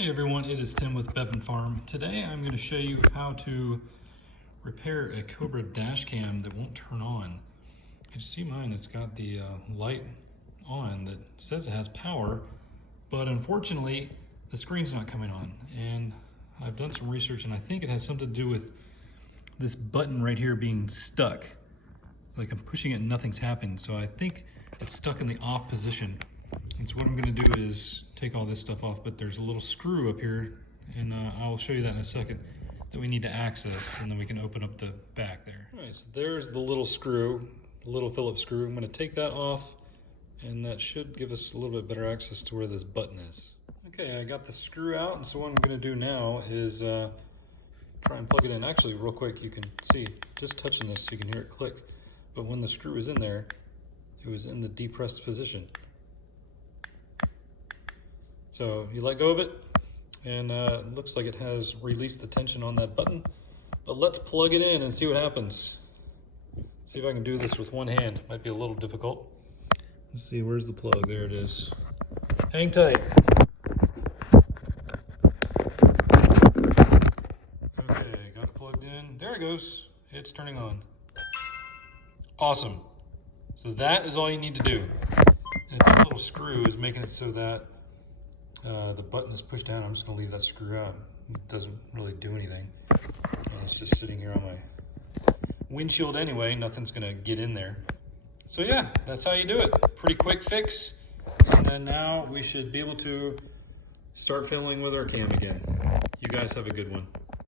Hey everyone, it is Tim with Bevan Farm. Today I'm going to show you how to repair a Cobra dash cam that won't turn on. You see mine, it's got the light on that says it has power, but unfortunately the screen's not coming on. And I've done some research and I think it has something to do with this button right here being stuck. Like I'm pushing it and nothing's happening, so I think it's stuck in the off position. And so what I'm going to do is take all this stuff off, but there's a little screw up here, and I'll show you that in a second, that we need to access, and then we can open up the back there. All right, so there's the little screw, the little Phillips screw. I'm going to take that off, and that should give us a little bit better access to where this button is. Okay, I got the screw out, and so what I'm going to do now is try and plug it in. Actually, real quick, you can see, just touching this, you can hear it click, but when the screw was in there, it was in the depressed position. So you let go of it, and it looks like it has released the tension on that button. But let's plug it in and see what happens. See if I can do this with one hand. Might be a little difficult. Let's see, where's the plug? There it is. Hang tight. Okay, got it plugged in. There it goes. It's turning on. Awesome. So that is all you need to do. And if that little screw is making it so that the button is pushed down, I'm just going to leave that screw out. It doesn't really do anything. It's just sitting here on my windshield anyway. Nothing's going to get in there. So yeah, that's how you do it. Pretty quick fix. And then now we should be able to start filming with our cam again. You guys have a good one.